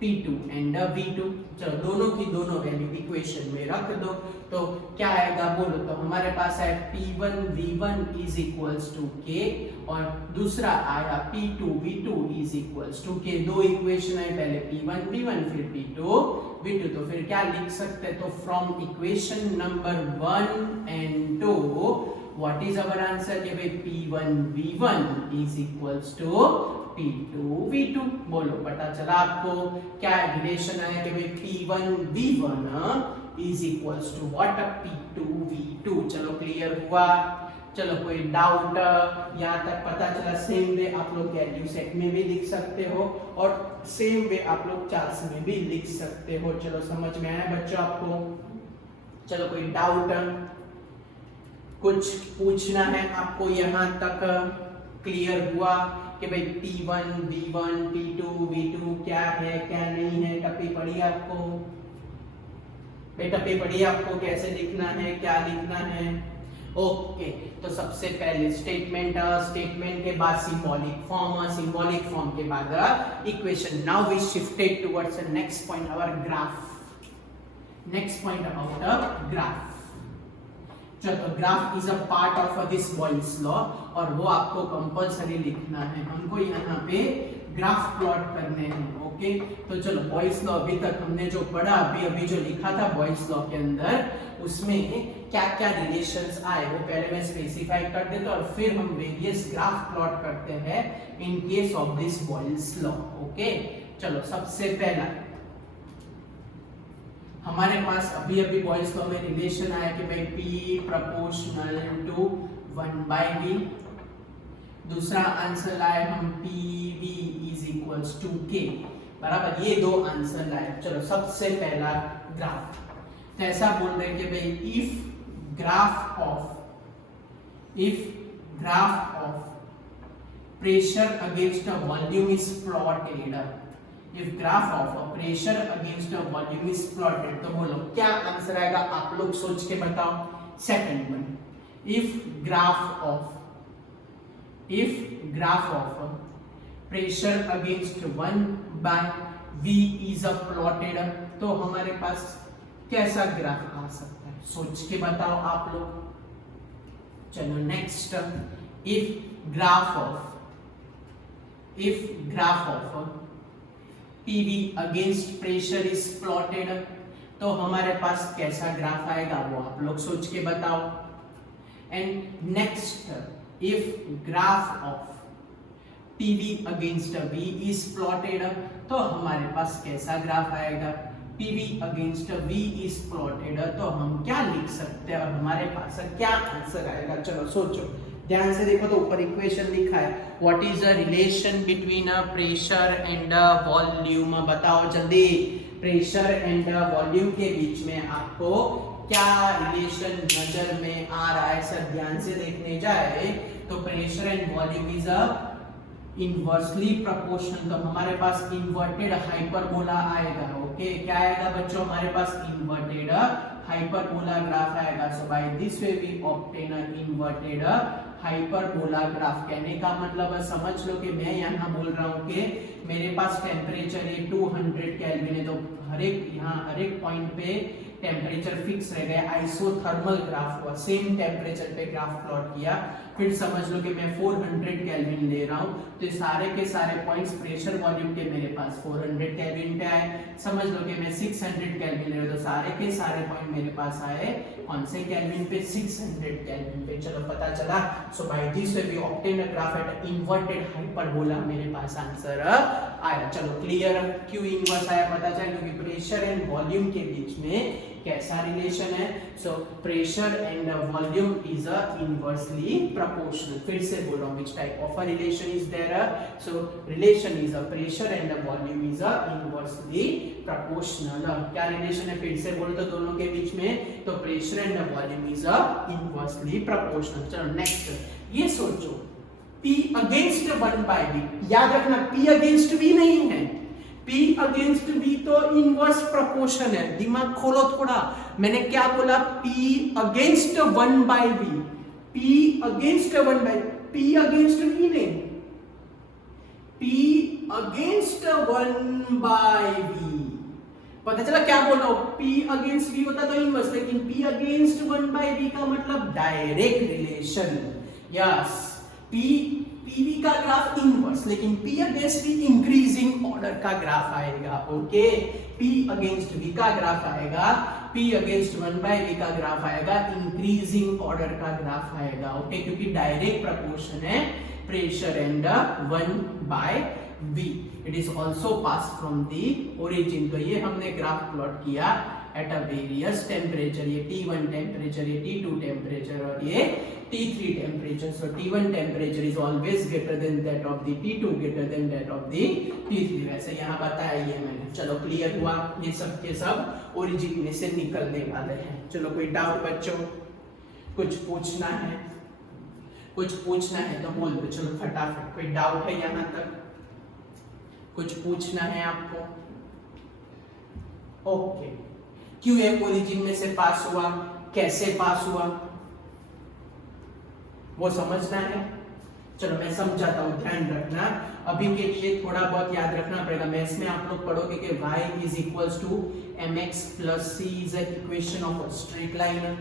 P2 and V2। चलो दोनों की दोनों वैल्यू इक्वेशन में रख दो, तो क्या आएगा बोलो, तो हमारे पास है P1 V1 is equals to K, और दूसरा आया P2 V2 is equals to K। दो इक्वेशन है, पहले P1 V1 फिर P2 V2, तो फिर क्या लिख सकते हैं, तो from equation number 1 and 2 what is our answer, कि भाई P1 V1 is equals to P2 V2। बोलो पता चला आपको क्या रिलेशन है, कि भाई P1 V1 is equals to what, P2 V2। चलो क्लियर हुआ। चलो कोई डाउट यहाँ तक पता चला? सेम वे आप लोग वैल्यू सेट में भी लिख सकते हो, और सेम वे आप लोग चार्ट्स में भी लिख सकते हो। चलो समझ में आया बच्चों आपको? चलो कोई डाउट, कुछ पूछना है आपको यहाँ तक? क्लियर हुआ कि भाई P1 V1 P2 V2 क्या है क्या नहीं है? टप्पी पड़ी आपको? बेटा पे पड़ी आपको कैसे लिखना है, क्या लिखना है? ओके, तो सबसे पहले स्टेटमेंट, स्टेटमेंट के बाद सिंबॉलिक फॉर्म, सिंबॉलिक फॉर्म के बाद equation. Now we shifted towards the next point, our graph. Next point about a graph. चलो, graph is a part of this Boyle's law और वो आपको कंपलसरी लिखना है. हमको यहाँ पे ग्राफ प्लॉट करने हैं. ओके, तो चलो, बॉयल्स लॉ अभी तक हमने जो पढ़ा, अभी जो लिखा था बॉयल्स लॉ के अंदर, उसमें क्या क्या रिलेशंस आए वो पहले मैं स्पेसिफाई कर देता और फिर हम वेरियस ग्राफ प्लॉट करते हैं in case of this Boyle's law. Okay, चलो, सबसे पहला हमारे पास अभी बॉयल्स लॉ में रिलेशन आया कि भाई P प्रोपोर्शनल टू 1/V. दूसरा आंसर लाए हम PV is equals to K. बराबर, ये दो आंसर लाए. चलो, सबसे पहला ग्राफ. तो ऐसा बोल रहे हैं कि भाई if graph of pressure against a volume is plotted, if graph of a pressure against a volume is plotted, तो बोलो क्या आंसर आएगा, आप लोग सोच के बताओ. Second one, if graph of pressure against 1/V is a plotted, तो हमारे पास कैसा ग्राफ आ सकता है, सोच के बताओ आप लोग. चलो, next, if graph of PV against pressure is plotted, तो हमारे पास कैसा ग्राफ आएगा वो आप लोग सोच के बताओ. And next, if graph of PV against V is plotted, तो हमारे पास कैसा ग्राफ आएगा. PV against V is plotted, तो हम क्या लिख सकते हैं और हमारे पास क्या आंसर आएगा. चलो सोचो, ध्यान से देखो. तो ऊपर इक्वेशन लिखा है, what is the relation between a pressure and volume. बताओ जल्दी, प्रेशर एंड वॉल्यूम के बीच में आपको क्या रिलेशन नजर में आ रहा है. सर ध्यान से देखने जाए तो pressure and volume is a inversely proportional, तो हमारे पास इन्वर्टेड हाइपरबोला आएगा. ओके, क्या आएगा बच्चों, हमारे पास इन्वर्टेड हाइपरबोला ग्राफ आएगा. So by this way we obtain a inverted hyperbola graph. कहने का मतलब है, समझ लो कि मैं यहाँ बोल रहा हूँ कि मेरे पास टेम्परेचर ये 200 केल्विन है, तो हर एक पॉइंट पे टेम्परेचर फिक्स रह गया. आइसोथर्मल ग्राफ हुआ, सेम टेम्परेचर पे ग्राफ प्लॉट किया. फिर समझ लो कि मैं 400 केल्विन ले रहा हूँ, तो सारे के सारे पॉइंट्स प्रेशर वॉल्यूम के मेरे पास 400 केल्विन पे आए. समझ लो कि मैं 600 केल्विन ले रहा हूँ, तो सारे के सारे पॉइंट मेरे पास आए कौन से केल्विन पे, 600 केल्विन पे. चलो, पता चला. So by this way we obtain a graph at inverted hyperbola. मेरे पास आंसर आया. चलो, क्लियर. क्यों इनवर्स आया पता चला, क्योंकि प्रेशर एंड वॉल्यूम के बीच में कैसा रिलेशन है. So pressure and volume is a inversely proportional. फिर से बोल रहा हूँ, which type of a relation is there. So relation is a pressure and volume is a inversely proportional. क्या रिलेशन है, फिर से बोलो तो दोनों के बीच में, तो pressure and volume is a inversely proportional. चलो नेक्स्ट, ये सोचो P अगेंस्ट 1/V. याद रखना, P अगेंस्ट V नहीं है, P अगेंस्ट V तो इनवर्स प्रोपोर्शन है. दिमाग खोलो थोड़ा, मैंने क्या बोला, P against 1/V. P against 1/V, P against V नहीं, P अगेंस्ट 1/V. पता चला क्या बोल रहा हूं, P अगेंस्ट V होता तो इनवर्स, लेकिन P अगेंस्ट 1/V का मतलब डायरेक्ट रिलेशन. यस, PV का ग्राफ इनवर्स, लेकिन P against V increasing order का ग्राफ आएगा. ओके, P अगेंस्ट V का ग्राफ आएगा, P अगेंस्ट 1/V का ग्राफ आएगा, इंक्रीजिंग ऑर्डर का ग्राफ आएगा. ओके, क्योंकि डायरेक्ट प्रोपोर्शन है pressure and 1/V. It is also pass from the origin. तो ये हमने ग्राफ प्लॉट किया एट अ वेरियस टेम्परेचर. ये T1 टेम्परेचर, ये T2 टेम्परेचर और ये T3 temperature. So T1 temperature is always greater than that of the T2, greater than that of the T3. वैसे यहाँ बताया ये मैंने. चलो, क्लियर हुआ. ये सब के सब ओरिजिन में से निकलने वाले हैं. चलो, कोई डाउट बच्चों, कुछ पूछना है, कुछ पूछना है तो बोल दो. चलो फटाफट, कोई डाउट है यहाँ तक, कुछ पूछना है आपको. ओके, क्यों ये ओरिजिन में से पास हुआ, कैसे पास हुआ, वो समझना है। चलो मैं समझाता हूँ, ध्यान रखना। अभी के लिए थोड़ा बहुत याद रखना पड़ेगा। मैथ्स में आप लोग पढ़ोगे कि y is equals to mx plus c is an equation of a straight line.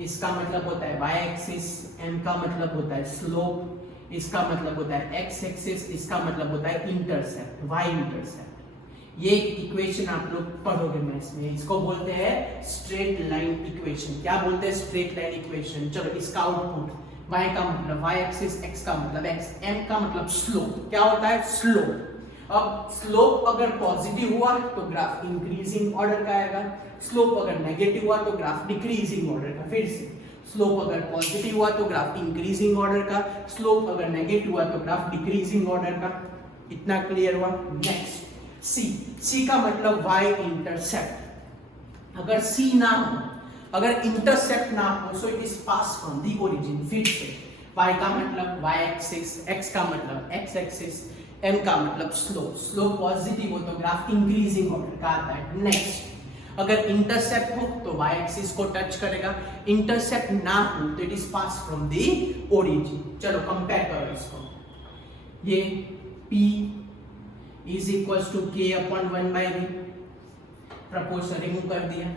इसका मतलब होता है y एक्सिस, m का मतलब होता है स्लोप, इसका मतलब होता है x एक्सिस, इसका मतलब होता है इंटरसेप्ट, y इंटरसेप्ट। ये इक्वेशन आप लोग पढ़ोगे मैथ्स में, इसको बोलते हैं स्ट्रेट लाइन इक्वेशन। क्या बोलते हैं? Straight line equation. चलो इसका आउटपुट, y का मतलब y एक्सिस, x का मतलब x, m का मतलब स्लोप। क्या होता है? स्लोप। अब स्लोप अगर पॉजिटिव हुआ तो ग्राफ इंक्रीजिंग ऑर्डर का आएगा, स्लोप अगर नेगेटिव हुआ तो ग्राफ डिक्रीजिंग ऑर्डर का। फिर से, स्लोप अगर पॉजिटिव हुआ तो ग्राफ इंक्रीजिंग ऑर्डर का, स्लोप अगर नेगेटिव हुआ तो ग्राफ डिक्रीजिंग ऑर्डर का। इतना क्लियर हुआ? नेक्स्ट C का मतलब y इंटरसेप्ट। अगर C ना हो, अगर इंटरसेप्ट ना हो, so it is pass from the origin. फिर से, y का मतलब y एक्सिस, x का मतलब x एक्सिस, m का मतलब स्लोप। स्लोप पॉजिटिव हो तो ग्राफ इंक्रीजिंग ऑर्डर का आता है। नेक्स्ट, अगर इंटरसेप्ट हो तो y एक्सिस को टच करेगा, इंटरसेप्ट ना हो तो it is pass from the origin. चलो कंपेयर करो इसको। ये P is equals to k upon 1 by v, proportion remove कर दिया।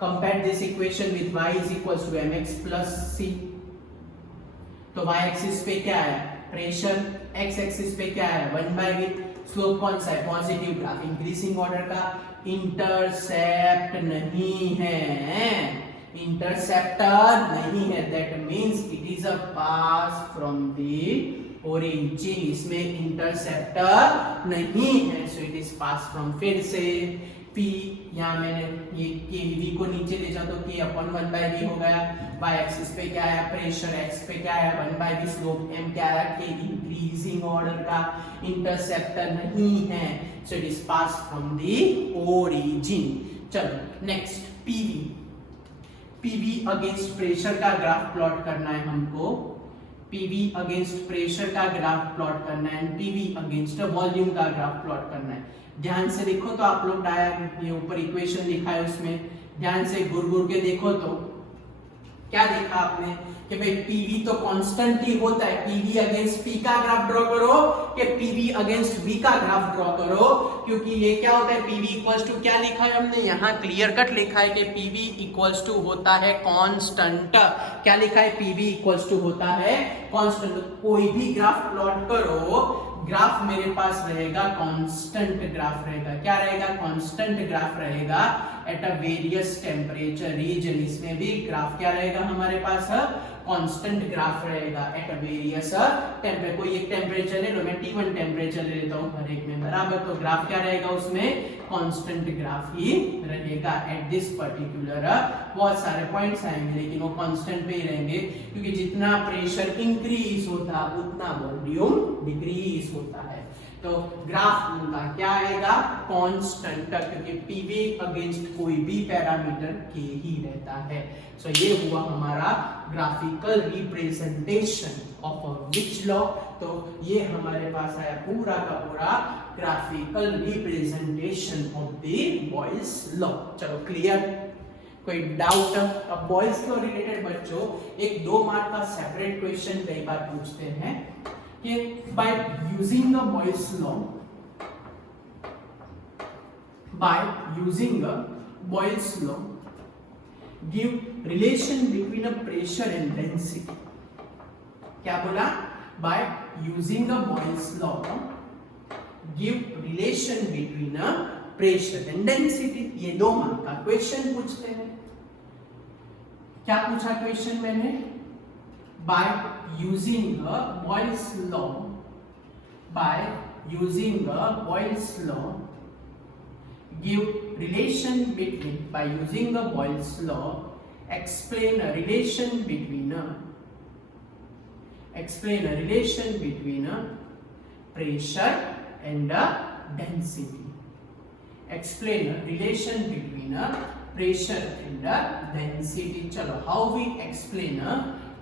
Compare this equation with y is equals to mx plus c। तो y एक्सिस पे क्या आया? प्रेशर, x एक्सिस पे क्या आया? 1 बाई v। स्लोप कौन सा है? पॉजिटिव, ग्राफ इंक्रीजिंग ऑर्डर का। इंटरसेप्ट नहीं है, इंटरसेप्टर नहीं है, that means it is a pass from the origin. इसमें इंटरसेप्टर नहीं है, so it is pass from. फिर से P, यहाँ मैंने ये K V को नीचे ले जाओ तो K अपॉन 1 बाई V हो गया। Y एक्सिस पे क्या आया? प्रेशर, X पे क्या आया? 1 बाई V। स्लोप M क्या आया? K इंक्रीजिंग ऑर्डर का। इंटरसेप्टर नहीं है, so it is pass from the origin. चलो नेक्स्ट, PV अगेंस्ट प्रेशर का ग्राफ प्लॉट करना है हमको। PV अगेंस्ट प्रेशर का ग्राफ प्लॉट करना है, PV अगेंस्ट वॉल्यूम का ग्राफ प्लॉट करना है। ध्यान से देखो तो आप लोग डायग्राम, ये ऊपर इक्वेशन लिखा है उसमें ध्यान से घुर घुर के देखो तो क्या देखा आपने कि भाई PV तो कांस्टेंट ही होता है। PV अगेंस्ट P का ग्राफ ड्रॉ करो कि PV अगेंस्ट V का ग्राफ ड्रॉ करो, क्योंकि ये क्या होता है? PV इक्वल्स टू क्या लिखा है हमने यहाँ? क्लियर कट लिखा है कि PV इक्वल्स टू होता है कांस्टेंट। क्या लिखा है? PV इक्वल्स टू होता है कांस्टेंट। कोई भी ग्राफ प्लॉट करो, ग्राफ मेरे पास रहेगा कांस्टेंट ग्राफ रहेगा। क्या रहेगा? कांस्टेंट ग्राफ रहेगा at a various temperature region. इसमें भी ग्राफ क्या रहेगा हमारे पास? कांस्टेंट ग्राफ रहेगा एट अ वेरियस टेम्परेचर। कोई एक टेम्परेचर ले लो, मैं T1 टेम्परेचर ले लेता हूँ हर एक में, बराबर। तो ग्राफ क्या रहेगा उसमें? कांस्टेंट ग्राफ ही रहेगा एट दिस पर्टिकुलर। बहुत सारे पॉइंट्स आएंगे लेकिन वो कांस्टेंट पे ही रहेंगे, क्योंकि जितना प्रेशर इंक्रीज होता उतना वॉल्यूम डिक्रीज होता है। तो ग्राफ उनका क्या आएगा? कांस्टेंट, क्योंकि PV अगेंस्ट कोई भी पैरामीटर K ही रहता है। सो ये हुआ हमारा graphical representation of which law. तो ये हमारे पास आया पूरा का पूरा graphical representation of the Boyle's law. चलो क्लियर? कोई डाउट? अब बॉयल्स लॉ रिलेटेड बच्चों एक 2 मार्क का सेपरेट क्वेश्चन कई बार पूछते हैं कि by using the Boyle's law, give relation between a pressure and density. क्या बोला? By using the Boyle's law, give relation between a pressure and density. ये 2 मार्क का क्वेश्चन पूछते हैं। क्या पूछा क्वेश्चन मैंने? By using a Boyle's law, give relation between, by using the Boyle's law, explain a relation between a pressure and a density. Explain a relation between a pressure and a density. चलो, how we explain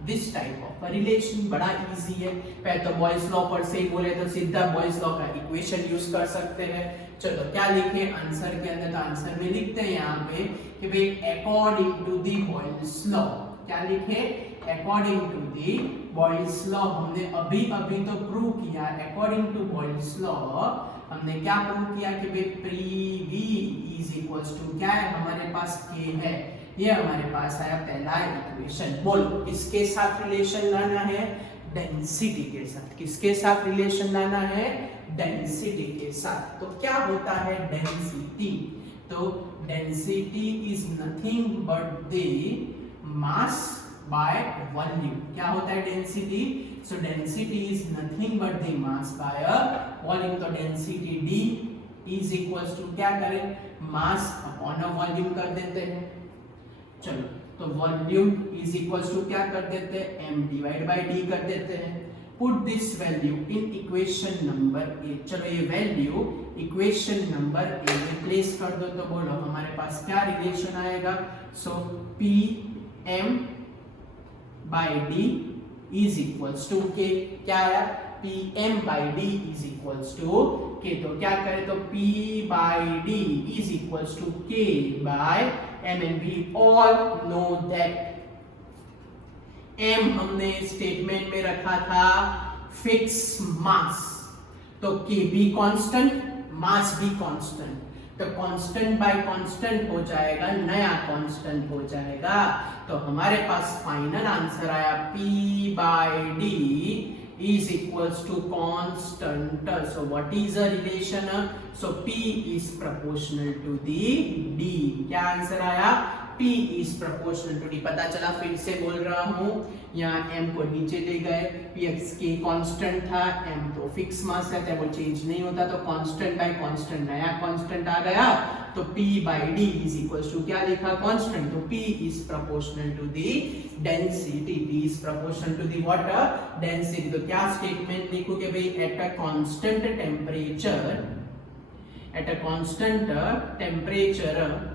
this type of relation? बड़ा easy है। पहले तो Boyle's law पर से ही बोले तो सीधा बॉयल्स लॉ का इक्वेशन यूज कर सकते हैं। चलो क्या लिखे आंसर के अंदर? तो आंसर में लिखते हैं यहाँ पे कि भाई according to the Boyle's law, क्या लिखे? According to the Boyle's law हमने अभी तो प्रूव किया, अकॉर्डिंग टू बॉयल्स लॉ हमने क्या प्रूव किया कि भाई Pv इज इक्वल्स टू क्या है हमारे पास K है, ये हमारे पास आया पहला इक्वेशन। बोलो किसके साथ रिलेशन लाना है, डेंसिटी के साथ। किसके साथ रिलेशन लाना है, डेंसिटी के साथ। तो क्या होता है डेंसिटी, तो density is nothing but the mass by volume. क्या होता है डेंसिटी, सो density is nothing but the mass by volume. तो density D is equals to क्या करें, मास अपॉन वॉल्यूम कर देते हैं। चलो तो वॉल्यूम इज इक्वल्स टू क्या कर देते हैं, m डिवाइड बाय d कर देते हैं। Put this value in equation number A. चलो ये वैल्यू इक्वेशन नंबर ए में प्लेस कर दो, तो बोलो हमारे पास क्या रिलेशन आएगा, so Pm by d is equals to k। क्या आया, Pm by d is equals to k। तो क्या करें, तो P by d is equals to k by m, and we all know that m हमने statement में रखा था फिक्स मास, तो k भी कांस्टेंट, मास भी कांस्टेंट, तो कांस्टेंट बाय कांस्टेंट हो जाएगा, नया कांस्टेंट हो जाएगा। तो हमारे पास फाइनल आंसर आया P by D is equals to constant. So what is the relation? So P is proportional to the D. क्या आंसर आया, P is proportional to D। पता चला, फिर से बोल रहा हूँ, यहाँ m को नीचे ले गए, Px के कांस्टेंट था, m तो फिक्स मास है, वो चेंज नहीं होता, तो कांस्टेंट बाय कांस्टेंट नया कांस्टेंट आ गया, तो P by D is equals to क्या लिखा, कांस्टेंट। तो P is proportional to the density, P is proportional to the what, density. तो क्या स्टेटमेंट लिखोगे भाई, at a constant temperature, at a constant temperature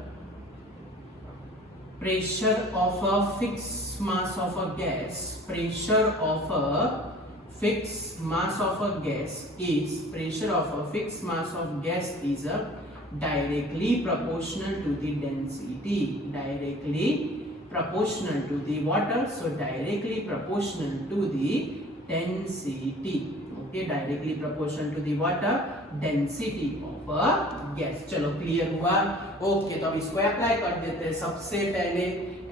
pressure of a fixed mass of a gas, pressure of a fixed mass of a gas is, pressure of a fixed mass of gas is directly proportional to the density, directly proportional to the water, so directly proportional to the density, okay, directly proportional to the water density of a gas। चलो clear हुआ, okay. तो अब इसको apply कर देते हैं। सबसे पहले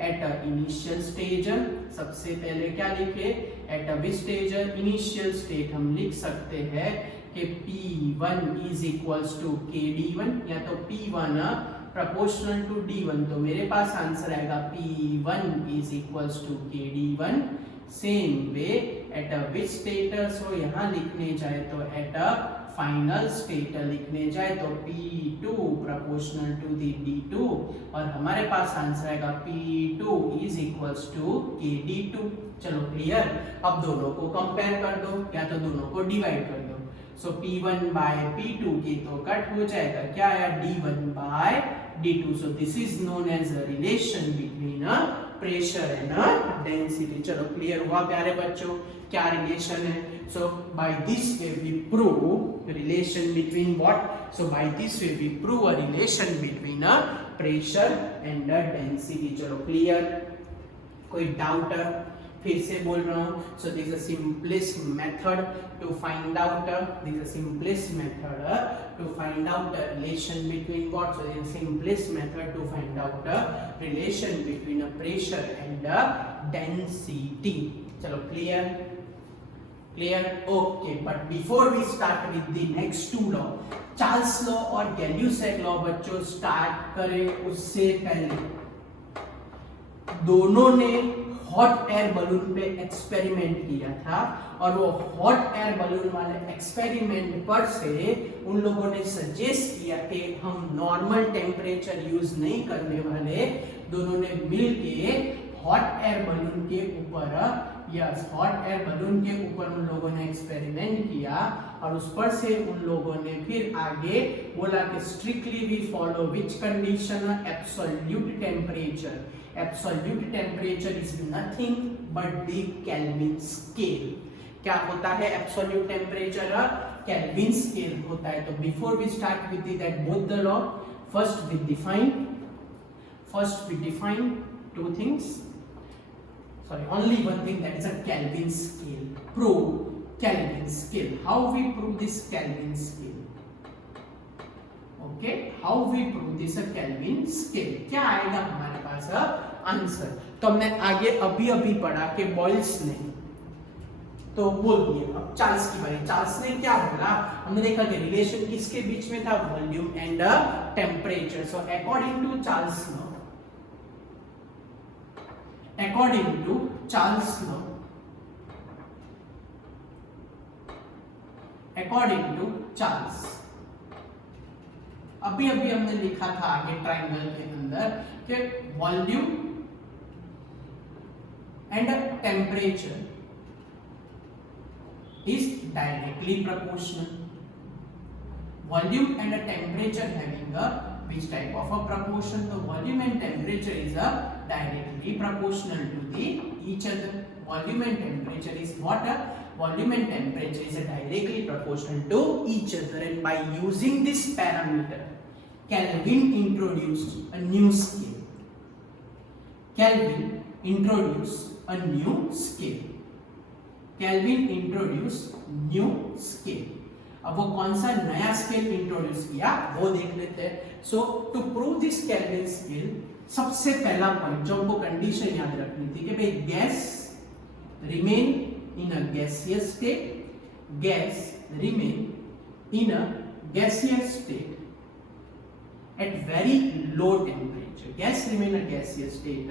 एट अ इनिशियल स्टेज, सबसे पहले क्या लिखे, eight a which stage, initial state हम लिख सकते हैं कि P1 is equals to KD1, या तो P1 प्रोपोर्शनल टू D1, तो मेरे पास आंसर आएगा P1 is equals to KD1। Same way at a which state, so यहाँ लिखने जाए तो एट अ फाइनल स्टेट लिखने जाए तो P2 proportional to the D2, और हमारे पास आंसर आएगा P2 is equals to KD2। चलो क्लियर। अब दोनों को कंपेयर कर दो, या तो दोनों को डिवाइड कर दो, सो P1 बाय P2 की तो कट हो जाएगा, क्या आया, D1 by D2। So this is known as a relation between pressure and density. चलो क्लियर हुआ प्यारे बच्चों, क्या रिलेशन है। So by this way we prove relation between what? So by this way we prove a relation between a pressure and a density। चलो clear, कोई doubt? फिर से बोल रहा हूँ, so this is the simplest method to find out, this is the simplest method to find out the relation between what? So this is the simplest method to find out the relation between a pressure and a density। चलो clear, clear, okay। But before we start with the next two law, Charles law और गैल्यूसेक law बच्चों start करें उससे पहले दोनों ने hot air balloon पे experiment किया था, और वो हॉट एयर बलून वाले एक्सपेरिमेंट पर से उन लोगों ने सजेस्ट किया कि हम नॉर्मल टेम्परेचर यूज नहीं करने वाले। दोनों ने मिलके हॉट एयर बलून के ऊपर, यस, हॉट एयर बलून के ऊपर उन लोगों ने एक्सपेरिमेंट किया, और उस पर से उन लोगों ने फिर आगे बोला कि strictly we follow which condition, absolute temperature. Absolute temperature is nothing but the Kelvin scale. क्या होता है एब्सोल्यूट टेम्परेचर? केल्विन स्केल होता है। तो before we start with that both the law, first we define two things. sorry, only one thing, that is a Kelvin scale. Prove Kelvin scale. How we prove this Kelvin scale? Okay, how we prove this a Kelvin scale? क्या आएगा हमारे पास answer? तो हमने आगे अभी अभी पढ़ा कि बॉयल्स ने तो बोल दिए। अब चार्ल्स की बारी। चार्ल्स ने क्या बोला? हमने देखा कि रिलेशन किसके बीच में था? Volume and temperature. So according to Charles law, according to Charles law, according to Charles, अभी अभी हमने लिखा था आगे ट्रायंगल के अंदर कि volume and temperature is directly proportional. Volume and a temperature having a which type of a proportion? The volume and temperature is a directly proportional to the each other. Volume and temperature is what? Volume and temperature is a directly proportional to each other, and by using this parameter, Kelvin introduced a new scale. Kelvin introduced a new scale. Kelvin introduced new scale. अब वो कौन सा नया scale introduce किया वो देख लेते हैं। So to prove this kelvin scale, सबसे पहला पॉइंट जो हमको कंडीशन याद रखनी थी कि भाई gas remain in a gaseous state, gas remain in a gaseous state at very low temperature. Gas remain a gaseous state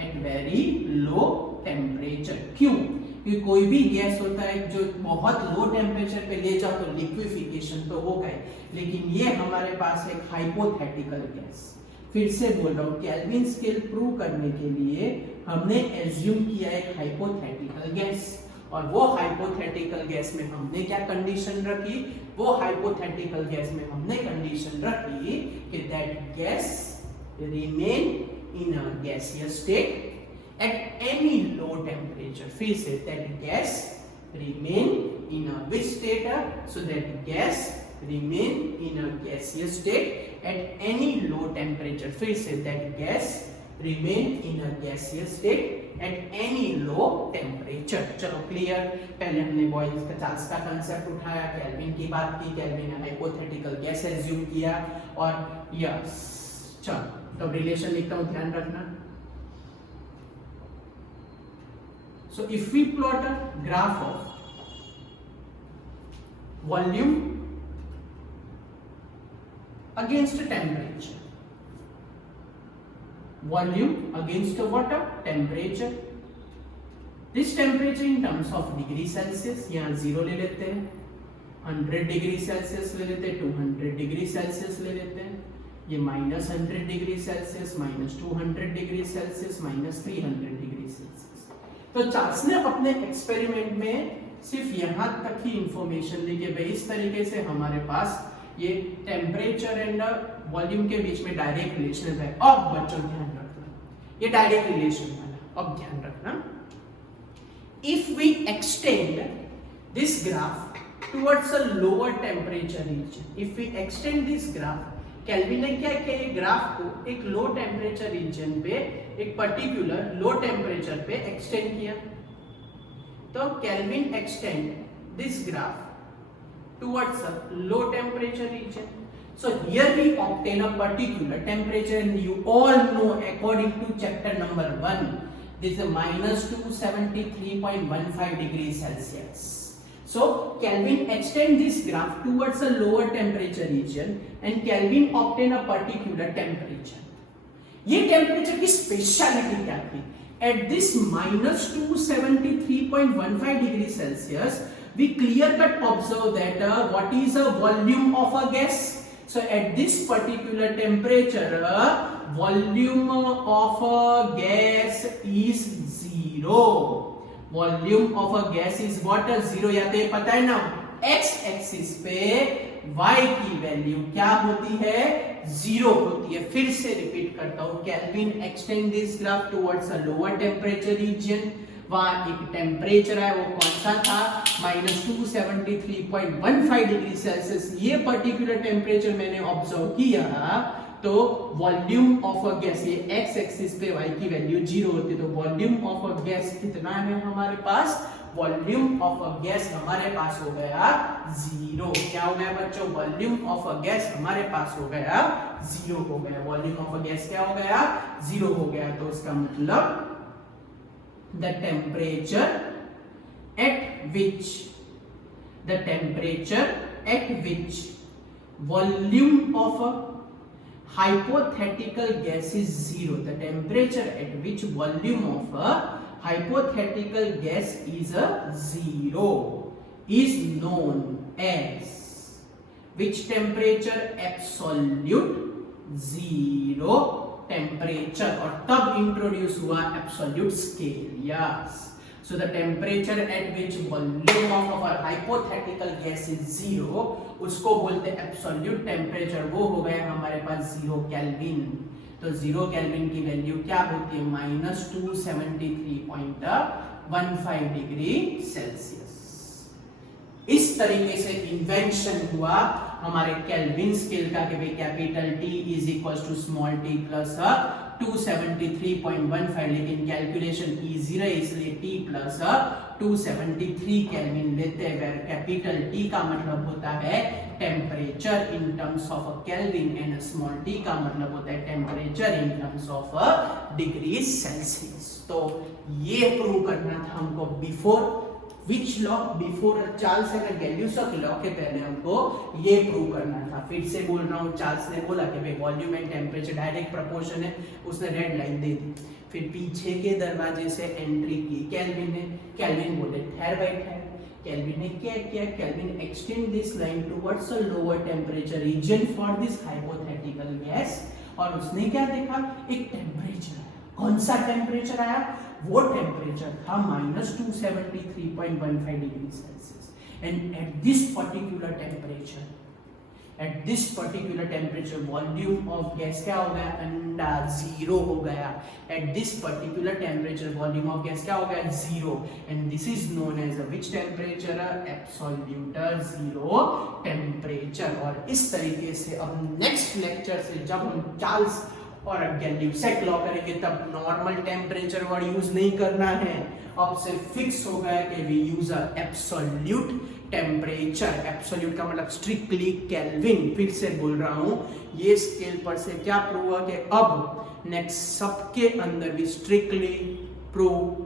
at very low temperature. क्यों? क्योंकि कोई भी गैस होता है जो बहुत लो टेम्परेचर पे ले जाओ तो लिक्विफिकेशन तो होगा ही, लेकिन ये हमारे पास एक हाइपोथेटिकल गैस। फिर से बोल रहा हूँ, केल्विन स्केल प्रूव करने के लिए हमने एज्यूम किया एक हाइपोथेटिकल गैस, और वो हाइपोथेटिकल गैस में हमने क्या कंडीशन रखी? वो हाइपोथेटिकल गैस में हमने कंडीशन रखी कि that gas remain in a gaseous state at any low temperature. फिर से that gas remain in a which state? So that gas remain in a gaseous state at any low temperature. फिर से that gas remain in a gaseous state at any low temperature. चलो clear. पहले हमने boils का Charles का concept उठाया, kelvin की बात की, केल्विन ने हाइपोथेटिकल गैस एज्यूम किया, और यस चलो तो रिलेशन लिखता हूँ, ध्यान रखना। So if we plot a graph of volume against temperature, volume against what? Temperature. This temperature in terms of degree Celsius, यहाँ 0 ले लेते हैं, 100 डिग्री सेल्सियस ले लेते हैं, 200 डिग्री सेल्सियस ले लेते हैं, ये -100 degree Celsius, -200 degree Celsius, -300 degree Celsius. तो चार्ल्स ने अपने एक्सपेरिमेंट में सिर्फ यहाँ तक ही इंफॉर्मेशन ली कि भाई इस तरीके से हमारे पास ये टेम्परेचर एंड वॉल्यूम के बीच में डायरेक्ट रिलेशन है। अब बच्चों ध्यान रखना, ये डायरेक्ट रिलेशन वाला, अब ध्यान रखना। If we extend this graph towards a lower temperature region, if we extend this graph, Kelvin ने क्या किया? ये ग्राफ को एक लो टेम्परेचर रीजन पे, एक पर्टिकुलर लो टेम्परेचर पे एक्सटेंड किया। तो Kelvin extend this graph towards a low temperature region. So here we obtain a particular temperature, and you all know according to chapter number 1 this is -273.15 degree Celsius. So Kelvin extend this graph towards a lower temperature region and Kelvin obtain a particular temperature. ये temperature की speciality क्या थी? At this -273.15 degree Celsius, we clear cut observe that what is a volume of a gas. So at this particular temperature, volume of a gas is 0. Volume of a gas is what? 0। या तो ये पता है ना, x axis पे y की value क्या होती है? 0 होती है। फिर से रिपीट करता हूं, Kelvin extend this graph towards a lower temperature region, वहां एक टेम्परेचर है, वो कौन सा था? -273.15 डिग्री सेल्सियस। ये पर्टिकुलर टेम्परेचर मैंने ऑब्जर्व किया तो वॉल्यूम ऑफ अ गैस, ये एक्स एक्सिस पे y की वैल्यू 0 होती है, तो वॉल्यूम ऑफ अ गैस कितना है हमारे पास, वॉल्यूम ऑफ अ गैस हमारे पास हो गया 0। क्या हो गया बच्चों, वॉल्यूम ऑफ अ गैस हमारे पास हो गया 0 हो गया, वॉल्यूम ऑफ अ गैस क्या हो गया 0 हो गया। तो इसका मतलब the temperature at which volume of a hypothetical gas is 0, the temperature at which volume of a hypothetical gas is 0 is known as which temperature, absolute zero temperature, और तब इंट्रोड्यूस हुआ absolute scale. Yes, so the temperature at which volume of our hypothetical gas is 0, उसको बोलते हैं absolute temperature, वो हो गया हमारे पास 0 केल्विन। तो 0 केल्विन की वैल्यू क्या होती है, -273.15 डिग्री सेल्सियस। इस तरीके से इन्वेंशन हुआ हमारे केल्विन स्केल का कि भाई capital T is equal to small t plus 273.15, लेकिन कैलकुलेशन इजी रहे इसलिए T प्लस 273 केल्विन लेते हैं, वेयर कैपिटल T का मतलब होता है temperature in terms of kelvin and small t का मतलब होता है temperature in terms of degree Celsius. तो ये प्रूव करना था हमको before which law, before Charles second Galileo law के पहले हमको ये प्रूव करना था। फिर से बोल रहा हूँ, चार्ल्स ने बोला कि भाई volume and temperature direct proportion है, उसने रेड लाइन दे दी। फिर पीछे के दरवाजे से एंट्री की केल्विन ने, केल्विन बोले ठहर बाय ठहर, केल्विन ने क्या किया, Kelvin extend this line towards a lower temperature region for this hypothetical gas, और उसने क्या देखा, एक टेम्परेचर, कौन सा टेम्परेचर आया, वो टेम्परेचर था -273.15 degree Celsius. And at this particular temperature volume of gas क्या हो गया, अंडा 0 हो गया। At this particular temperature volume of gas क्या हो गया 0, and this is known as which temperature, absolute 0 temperature. और इस तरीके से अब नेक्स्ट लेक्चर से जब हम चार्ल्स और गैलिलियो लॉ करेंगे तब नॉर्मल टेम्परेचर वर्ड यूज नहीं करना है, अब से फिक्स हो गया कि we use absolute temperature. Absolute का मतलब स्ट्रिक्टली केल्विन। फिर से बोल रहा हूं, ये स्केल पर से क्या प्रूव हुआ कि अब नेक्स्ट सबके अंदर भी स्ट्रिक्टली प्रूव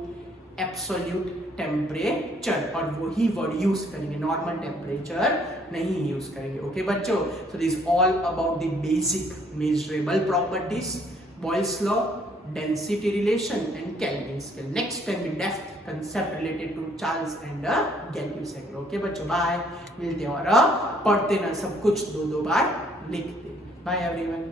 एब्सोल्यूट टेम्परेचर, और वही वर्ड यूज करेंगे, नॉर्मल टेम्परेचर नहीं यूज करेंगे। ओके बच्चों, so this all about the basic measurable properties, Boyle's law, density relation and Kelvin scale. Next time with depth concept related to Charles and Galileo. Okay बच्चों, bye, मिलते हैं और पढ़ते ना सब कुछ 2-2 बार लिखते। Bye everyone.